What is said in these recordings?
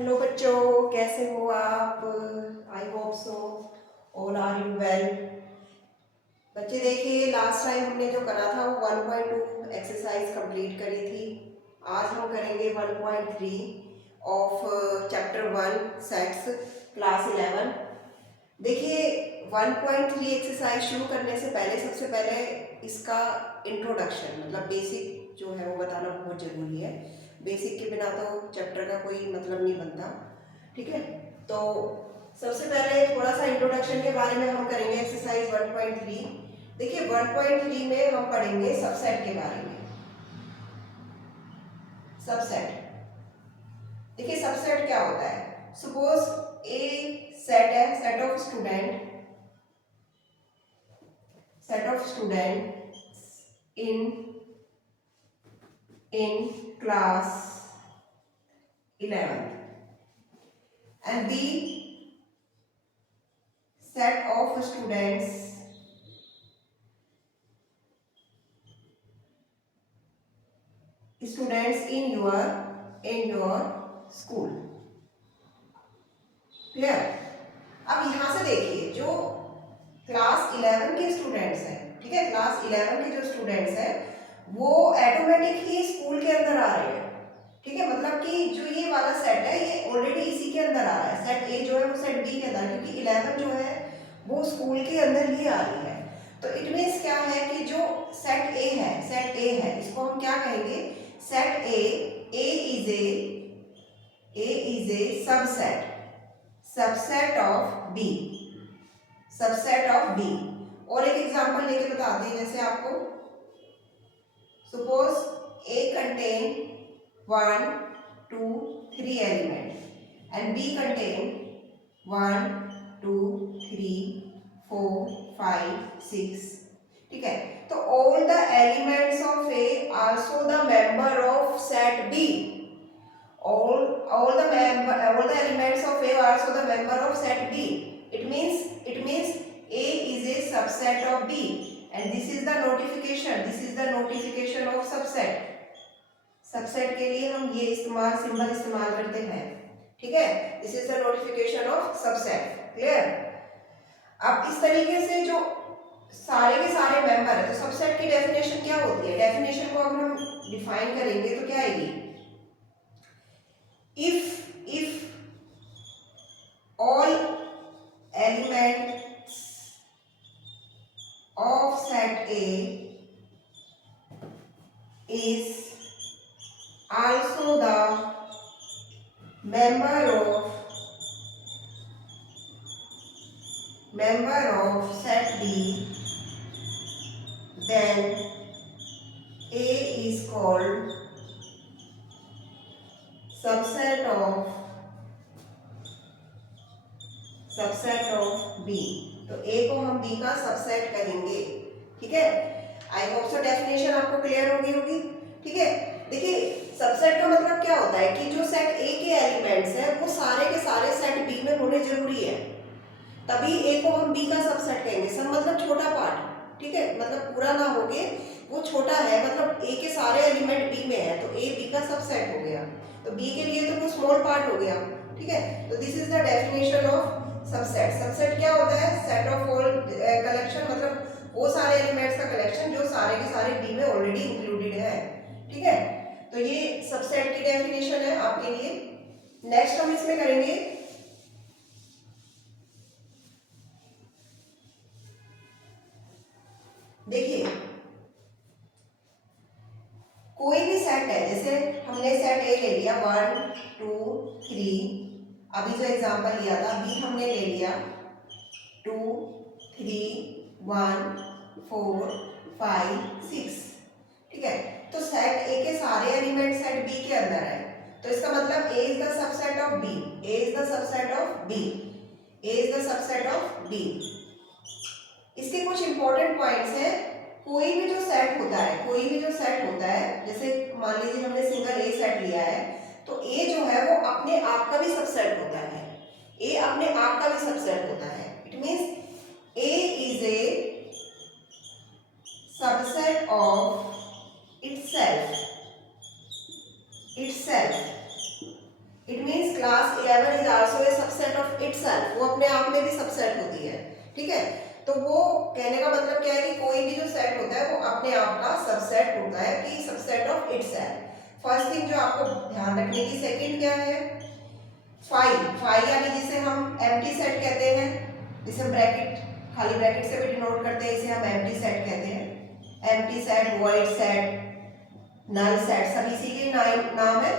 Hello बच्चों, कैसे हो आप? I hope so all are you well. बच्चे देखिए, लास्ट टाइम हमने जो करा था वो 1.2 एक्सरसाइज कंप्लीट करी थी। आज हम करेंगे 1.3 ऑफ चैप्टर 1 सेट्स क्लास 11। देखिए, 1.3 एक्सरसाइज शुरू करने से पहले सबसे पहले इसका इंट्रोडक्शन मतलब बेसिक जो है वो बताना बहुत ज़रूरी है। बेसिक के बिना तो चैप्टर का कोई मतलब नहीं बनता। ठीक है, तो सबसे पहले थोड़ा सा इंट्रोडक्शन के बारे में हम करेंगे एक्सरसाइज 1.3। देखिए 1.3 में हम पढ़ेंगे सबसेट के बारे में। सबसेट, देखिए सबसेट क्या होता है। सपोज ए सेट है, set of student in class 11 and B set of students in your school। Clear? अब यहां से देखिए, जो क्लास 11 के स्टूडेंट्स हैं, ठीक है, क्लास 11 के जो स्टूडेंट्स हैं वो ऑटोमेटिक ही स्कूल के अंदर आ रहे हैं। ठीक है, मतलब कि जो ये वाला सेट है ये ऑलरेडी इसी के अंदर आ रहा है। सेट ए जो है वो सेट बी के अंदर, क्योंकि 11 जो है वो स्कूल के अंदर ही आ रही है। तो इट मीन्स क्या है कि जो सेट ए है इसको हम क्या कहेंगे? Set A is a subset of B. Subset of B. और एक एग्जांपल लेके बताते हैं, जैसे आपको suppose A contain 1 2 3 element and B contain 1 2 3 4 5 6। ठीक है, तो all the elements of A also the member of set B. all the elements of A are also the member of set B. It means A is a subset of B, and this is the notification of subset। Subset के लिए हम ये symbol इस्तेमाल करते हैं। ठीक है, this is the notification of subset. Clear? अब इस तरीके से जो सारे के सारे मेंबर है, तो सबसेट की डेफिनेशन क्या होती है? डेफिनेशन को अगर हम डिफाइन करेंगे तो क्या आएगी? if all elements of set A is also the member of set B, then A is called subset of B. तो ए को हम बी का सबसेट करेंगे। ठीक है, आई होप सो डेफिनेशन आपको क्लियर होगी। ठीक है, देखिए सबसेट का मतलब क्या होता है कि जो सेट ए के एलिमेंट्स हैं वो सारे के सारे सेट बी में होने जरूरी है, तभी ए को हम बी का सबसेट कहेंगे। सब मतलब छोटा पार्ट। ठीक है, मतलब पूरा ना होके वो छोटा है, मतलब ए के सारे एलिमेंट बी में है तो ए बी का सबसेट हो गया। तो बी के लिए तो वो स्मॉल पार्ट हो गया। ठीक है, तो this is the definition of subset. Subset क्या होता है? सेट ऑफ ऑल कलेक्शन, मतलब वो सारे एलिमेंट्स का कलेक्शन जो सारे के सारे बी में ऑलरेडी इंक्लूडेड है। ठीक है, तो ये सबसेट की डेफिनेशन है आपके लिए। नेक्स्ट हम इसमें करेंगे देखिए कोई भी सेट है, जैसे हमने सेट ए ले लिया 1 2 3, अभी जो एग्जांपल लिया था बी हमने ले लिया 2 3 1 4 5 6। ठीक है, तो सेट ए के सारे एलिमेंट सेट बी के अंदर है, तो इसका मतलब A is the subset of B. A is the subset of B. A is the subset of B. इसके कुछ इंपॉर्टेंट पॉइंट्स हैं। कोई भी जो सेट होता है, जैसे मान लीजिए हमने सिंगल ए सेट लिया है, तो ए जो है वो अपने आप का भी सबसेट होता है। ए अपने आप का भी सबसेट होता है। It means A is a subset of itself. It means class 11 is also a subset of itself, वो अपने आप में भी सबसेट होती है, ठीक है। तो वो कहने का मतलब क्या है कि कोई भी जो सेट होता है वो अपने आप का सबसेट होता है, कि subset of itself. First thing जो आपको ध्यान रखने की, सेकंड क्या है, फाई यानी जिसे हम एम्प्टी सेट कहते हैं, जिसे ब्रैकेट खाली ब्रैकेट से भी डिनोट करते हैं, इसे हम एम्प्टी सेट कहते हैं। Empty set, void set, null set, सब इसी के नाम है,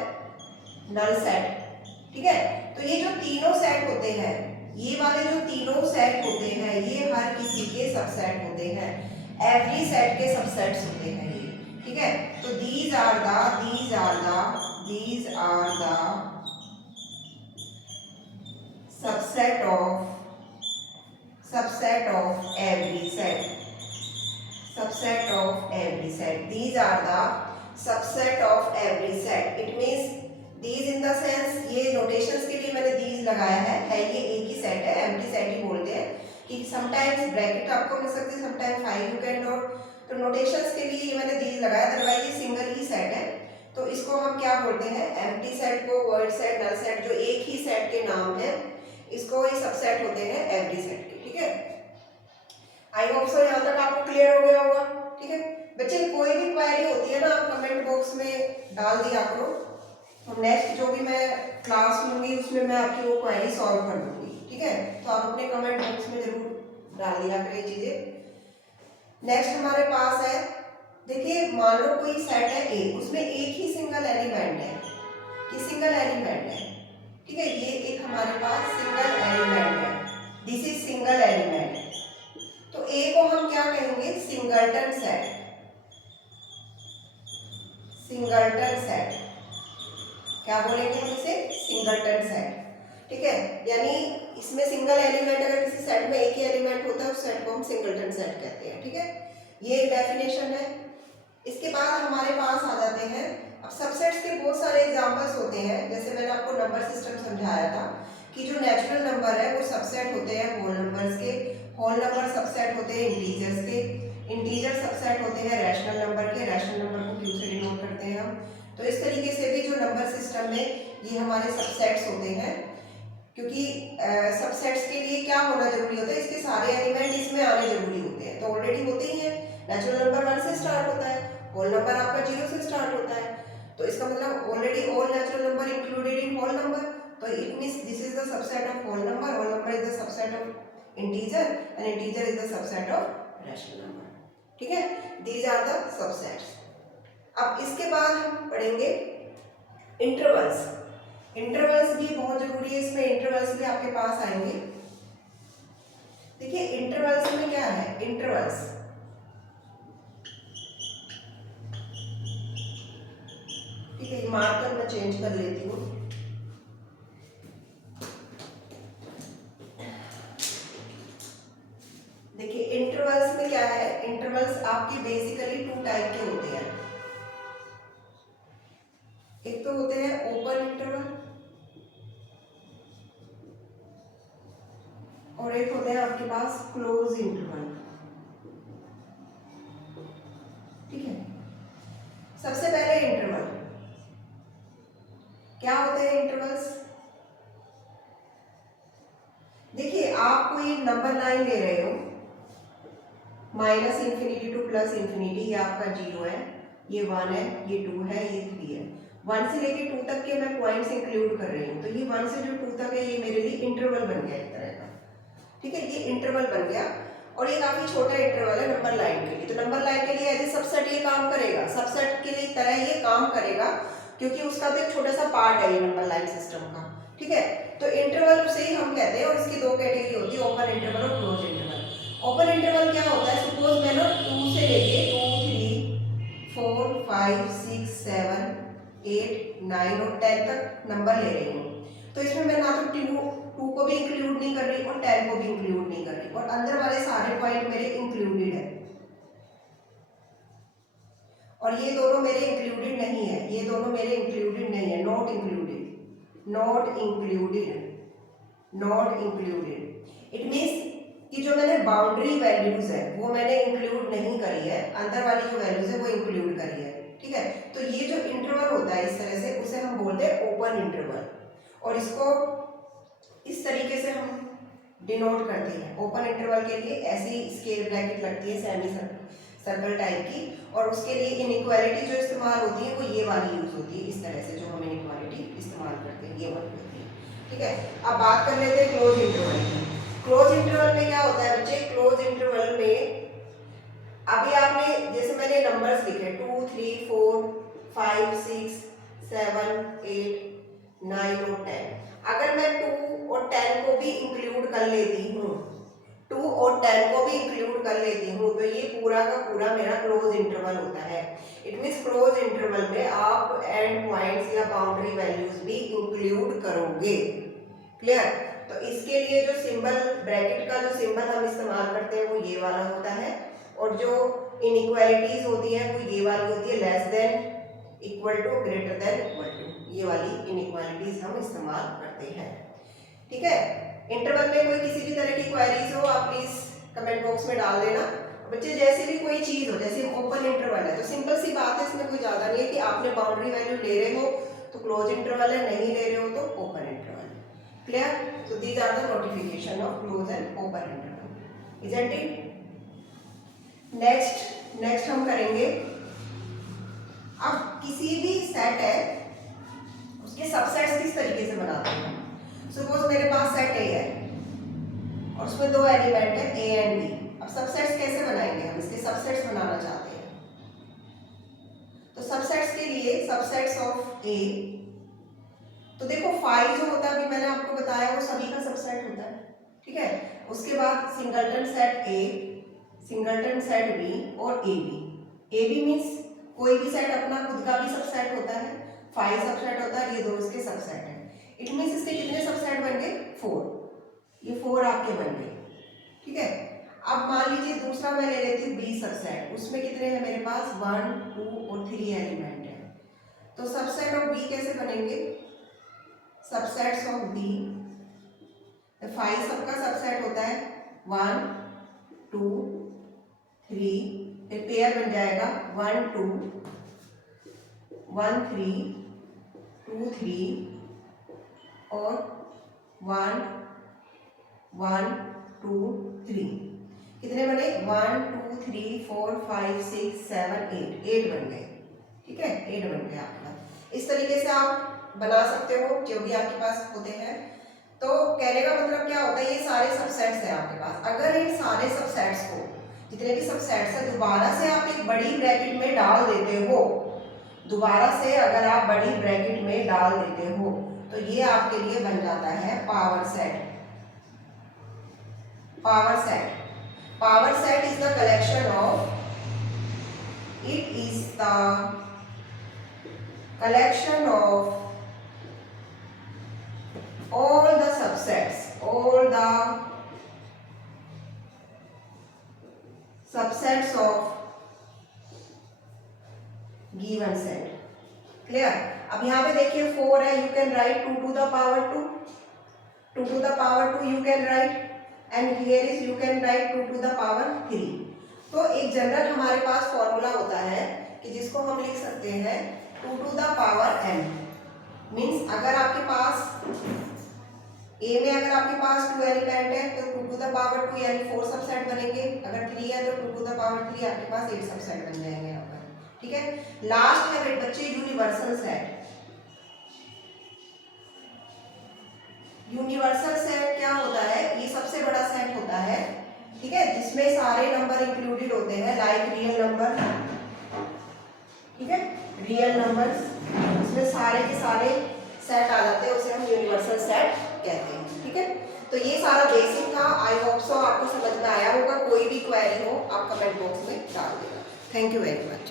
नल सेट, ठीक है। तो ये जो तीनों सेट होते हैं, ये वाले जो तीनों सेट होते हैं, ये हर किसी के सबसेट होते हैं, एवरी सेट के सबसेट्स होते हैं ये, ठीक है। तो these are the subset of every set, subset of every set, these are the subset of every set। it means these in the sense, ये नोटेशंस के लिए मैंने these लगाया है ये एक ही सेट है, एम्प्टी सेट ही बोलते हैं, कि समटाइम्स ब्रैकेट आपको मिल सकती है, sometimes five you can note, तो नोटेशंस के लिए ये मैंने these लगाया, अदरवाइज ये सिंगल ही सेट है। तो इसको हम क्या बोलते हैं, एम्प्टी सेट को, वॉइड सेट, नल सेट, जो एक ही सेट के नाम है, इसको ये सबसेट होते हैं एवरी सेट के, ठीक है। आई होप सो यहाँ तक आपको क्लियर हो गया होगा, ठीक है। बच्चे कोई भी क्वेरी होती है ना, आप कमेंट बॉक्स में डाल दिया करो, तो नेक्स्ट जो भी मैं क्लास लूंगी उसमें मैं आपकी वो क्वेरी सॉल्व कर दूंगी, ठीक है। तो आप अपने कमेंट बॉक्स में जरूर डाल दिया करें चीजें। नेक्स्ट हमारे पास है, देखिए मान लो कोई सेट है ए, उसमें एक ही सिंगल एलिमेंट है, कि सिंगल एलिमेंट है, ठीक है। ये एक हमारे पास सिंगल एलिमेंट है, दिस इज सिंगल एलिमेंट। तो ए को हम क्या कहेंगे, सिंगलटन सेट, सिंगलटन सेट, क्या बोलेंगे हम इसे, सिंगलटन सेट, ठीक है। यानी इसमें सिंगल एलिमेंट, अगर किसी सेट में एक ही एलिमेंट होता है उस सेट को हम सिंगलटन सेट कहते हैं, ठीक है। ये एक डेफिनेशन है। इसके बाद हमारे पास आ जाते हैं, अब सबसेट्स के बहुत सारे एग्जांपल्स होते हैं, जैसे मैंने आपको नंबर सिस्टम समझाया था कि जो नेचुरल नंबर है वो सबसेट होते हैं होल नंबर्स के, होल नंबर सबसेट होते हैं इंटीजर्स के, इंटीजर सबसेट होते हैं रैशनल नंबर के, रैशनल नंबर को क्यू से डिनोट करते हैं हम। तो इस तरीके से भी जो नंबर सिस्टम में ये हमारे सबसेट्स होते हैं, क्योंकि सबसेट्स के लिए क्या होना जरूरी होता है, इसके सारे एलिमेंट इसमें आने जरूरी होते हैं, तो ऑलरेडी होते ही हैं। नेचुरल नंबर 1 से स्टार्ट होता है, होल नंबर आपका 0 से स्टार्ट होता है, तो इसका मतलब already all natural number included in whole number, तो it means this is the subset of whole number is the subset of integer and integer is the subset of rational number, ठीक है। These are the subsets. अब इसके बाद हम पढ़ेंगे intervals. Intervals भी बहुत जरूरी है, इसमें इंटरवल्स भी आपके पास आएंगे। देखिए इंटरवल्स में क्या है, इंटरवल्स ठीक है, मार्कर मैं चेंज कर लेती हूँ। देखिए इंटरवल्स में क्या है, इंटरवल्स आपके बेसिकली 2 टाइप के होते हैं। एक तो होते हैं ओपन इंटरवल और एक होते हैं आपके पास क्लोज इंटरवल, ठीक है। सबसे पहले इंटरवल क्या होते हैं, इंटरवल्स देखिए आप कोई नंबर लाइन ले रहे हो, minus infinity two plus infinity, ये आपका 0 है, ये 1 है, ये 2 है, ये 3 है। 1 से लेके 2 तक के मैं पॉइंट्स इंक्लूड कर रही हूँ, तो ये 1 से जो 2 तक है ये मेरे लिए इंटरवल बन गया एक तरह का, ठीक है। ये इंटरवल बन गया और ये काफी छोटा इंटरवल है नंबर लाइन के लिए, तो नंबर लाइन के लिए एज ए सबसेट ये काम करेगा, सबसेट के लिए तरह ये काम करेगा, क्योंकि उसका तो एक छोटा सा पार्ट है ये नंबर लाइन सिस्टम का, ठीक है। तो इंटरवल उसे ही हम कहते हैं, और इसकी 2 कैटेगरी होती है, ओपन इंटरवल और क्लोज इंटरवल। ओपन इंटरवल क्या होता है, सपोज मैं ना 2 से लेके 2, 3, 4, 5, 6, 7, 8, 9 और 10 तक नंबर ले रही हूँ, तो इसमें मैं ना तो 2 को भी इंक्लूड नहीं कर रही और 10 को भी इंक्लूड नहीं कर रही, और अंदर वाले सारे पॉइंट मेरे इंक्लूडेड है, और ये दोनों मेरे इंक्लूडेड नहीं है, ये दोनों मेरे इंक्लूडेड नहीं है, not included, not included, not included. It means कि जो मैंने बाउंड्री वैल्यूज है वो मैंने इंक्लूड नहीं करी है, अंदर वाली जो वैल्यूज है वो इंक्लूड करी है, ठीक है। तो ये जो इंटरवल होता है इस तरह से, उसे हम बोलते हैं ओपन इंटरवल। और इसको इस तरीके से हम डिनोट करते हैं। ओपन इंटरवल के लिए ऐसी स्केल ब्रैकेट लगती है सेमी सर्कल टाइप की, और उसके लिए इनइक्वालिटी जो इस्तेमाल होती है वो ये वाली यूज होती है, इस तरह से जो हम इनइक्वालिटी इस्तेमाल करते हैं ये वाली होती है। ठीक है, अब बात कर लेते हैं क्लोज इंटरवल की। क्लोज इंटरवल में क्या होता है बच्चे, क्लोज इंटरवल में अभी आपने जैसे मैंने नंबर्स लिखे 2 3 4 5 6 7 8 9 और 10, अगर मैं 2 और 10 को भी इंक्लूड कर लेती हूँ, 2 और 10 को भी इंक्लूड कर लेती हूँ, तो ये पूरा का पूरा मेरा क्लोज इंटरवल होता है। इट मींस क्लोज इंटरवल में आप एंड पॉइंट्स या बाउंड्री वैल्यूज भी इंक्लूड करोगे। क्लियर? तो इसके लिए जो सिंबल ब्रैकेट का जो सिंबल हम इस्तेमाल करते हैं वो ये वाला होता है, और जो इनइक्वालिटीज होती हैं वो ये वाली होती है, less than, equal to, greater than, equal to, ये वाली इनइक्वालिटीज हम इस्तेमाल करते हैं। ठीक है, इंटरवल में कोई किसी भी तरह की क्वेरीज हो आप प्लीज कमेंट बॉक्स में डाल देना। बच्चे जैसे भी कोई चीज हो, जैसे ओपन इंटरवल है तो सिंपल सी बात है, इसमें कोई ज्यादा नहीं है कि आपने बाउंड्री वैल्यू ले रहे हो तो क्लोज इंटरवल है, नहीं ले रहे हो तो open interval. Clear? So these are the notification of close and open interval, isn't it? Next हम करेंगे, अब किसी भी सेट है उसके सबसेट्स किस तरीके से बनाते हैं। सपोज मेरे पास सेट ए है और उसमें 2 एलिमेंट है ए एंड बी। अब सबसेट्स कैसे बनाएंगे, हम इसके सबसेट्स बनाना चाहते हैं। तो सबसेट्स के लिए सबसेट्स ऑफ ए, तो देखो 5 जो होता है अभी मैंने आपको बताया वो सभी का सबसेट होता है। ठीक है, उसके बाद singleton set A, singleton set B और ए बी मीन्स कोई भी सेट अपना खुद का भी सबसेट होता है, 5 सबसेट होता है, ये 2 इसके सबसेट है। इट मीन्स इसके कितने सबसेट बन गए, 4, ये 4 आपके बन गए। ठीक है, अब मान लीजिए दूसरा मैं ले लेती हूँ बी सबसेट, उसमें कितने हैं मेरे पास 1 2 और 3 एलिमेंट है। तो सबसेट ऑफ बी कैसे बनेंगे, सबसेट्स ऑफ बी, 5 सबका सबसेट होता है 1 2 3, फिर पेयर बन जाएगा 1 2 1 3 2 3 और 1 1 2 3, कितने बने 1 2 3 4 5 6 7 8 बन गए। ठीक है, 8 बन गए आपके पास। इस तरीके से आप बना सकते हो जो भी आपके पास होते हैं। तो कहने का मतलब क्या होता है, ये सारे सबसेट्स हैं आपके पास। अगर इन सारे सबसेट्स को, जितने भी सबसेट्स हैं, दोबारा से आप एक बड़ी ब्रैकेट में डाल देते हो, दोबारा से अगर आप बड़ी ब्रैकेट में डाल देते हो तो ये आपके लिए बन जाता है power set. Power set, power set is the collection of, it is the collection of all the subsets, all the subsets of given set. Clear? अब यहाँ पे देखिए 4 है, you can write 2 to the power 2, 2 to the power 2 you can write, and here is you can write 2 to the power 3. तो एक general हमारे पास formula होता है कि जिसको हम लिख सकते हैं 2 to the power n, means अगर आपके पास ए में अगर आपके पास 2 एलिमेंट है तो 2 to the power 2 यानी 4 सबसेट बनेंगे, अगर 3 है तो 2 to the power 3 आपके पास 8 सबसेट बन जाएंगे यहाँ पर। ठीक है, लास्ट है बच्चे यूनिवर्सल सेट। यूनिवर्सल सेट क्या होता है, ये सबसे बड़ा सेट होता है, ठीक है, जिसमें सारे नंबर इंक्लूडेड होते हैं, लाइक रियल नंबर, ठीक है, रियल नंबर्स, इसमें सारे के सारे सेट आ जाते हैं, उसे हम यूनिवर्सल सेट कहते हैं। ठीक है, तो ये सारा बेसिक था। आई होप सो आपको समझ में आया होगा। कोई भी क्वेरी हो आप कमेंट बॉक्स में डाल देना। Thank you very much.